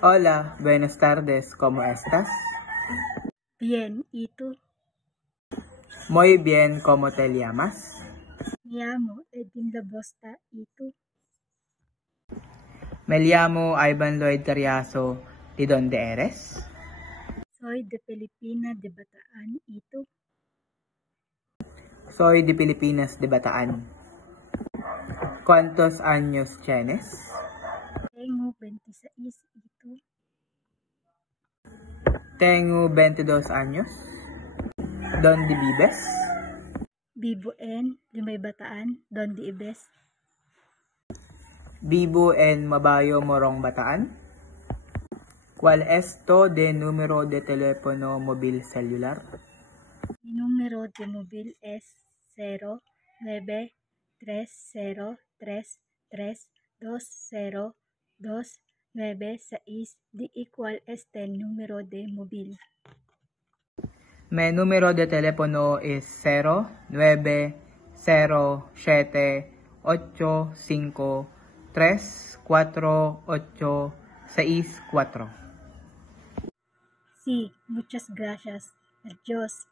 Hola, buenas tardes, ¿cómo estás? Bien, ¿y tú? Muy bien, ¿cómo te llamas? Me llamo Edwin Labosta, ¿y tú? Me llamo Ivan Lloyd Carriazo. ¿De dónde eres? Soy de Pilipinas de Bataan, ¿y tú? Soy de Pilipinas, de Bataan. ¿Cuántos años tienes? Tengo 26, ¿y tú? Tengo 22 años. ¿Dónde vives? Vivo en Limay Bataan, donde ibes. Vivo en Mabayo, Morong, Bataan. ¿Cuál es tu número de teléfono móvil celular? Mi número de móvil es 0930332029. ¿De igual este número de móvil? Mi número de teléfono es 090785348464. Sí, muchas gracias. Adiós.